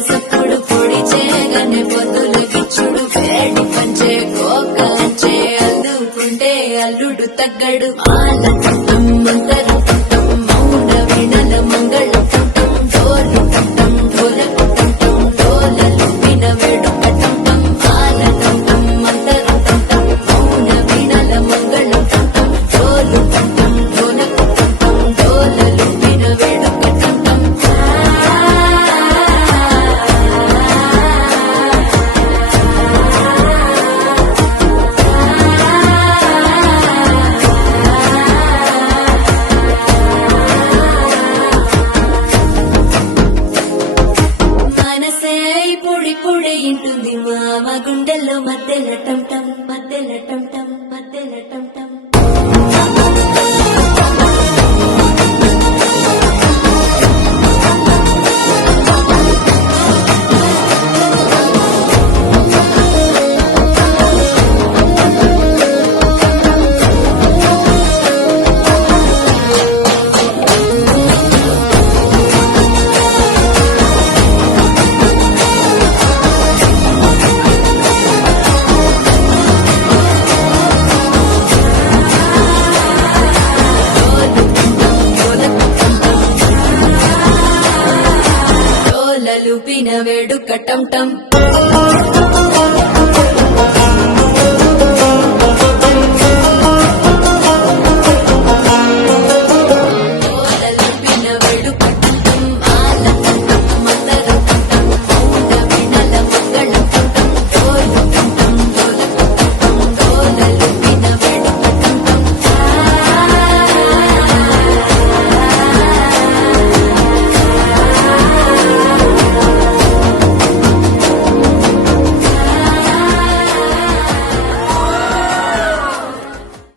సప్పుడు పొడి చేయగానే పొద్దులు గిచ్చుడు వేడి పంచే కోకలంచే అల్లుకుంటే అల్లుడు తగ్గడు ఆల పుట్టం మంతర పుట్టం మౌన వినల మంగళ పుట్టం డోలు పుట్టం డోలకు పుట్టం డోలలు విన వేడుక పుట్టం ఆల పుట్టం మంతర పుట్టం మౌన వినల మంగళ పుట్టం డోలు పుట్టం డోలకు పుట్టం డోలలు విన వేడుక పుట్టం మనసే పొడి పొడి ఇంటుంది మామ గుండెల్లో మధ్యల టంటం మధ్యల టంటం మధ్యల టంటం డోలలు పిన వేడుక టంటం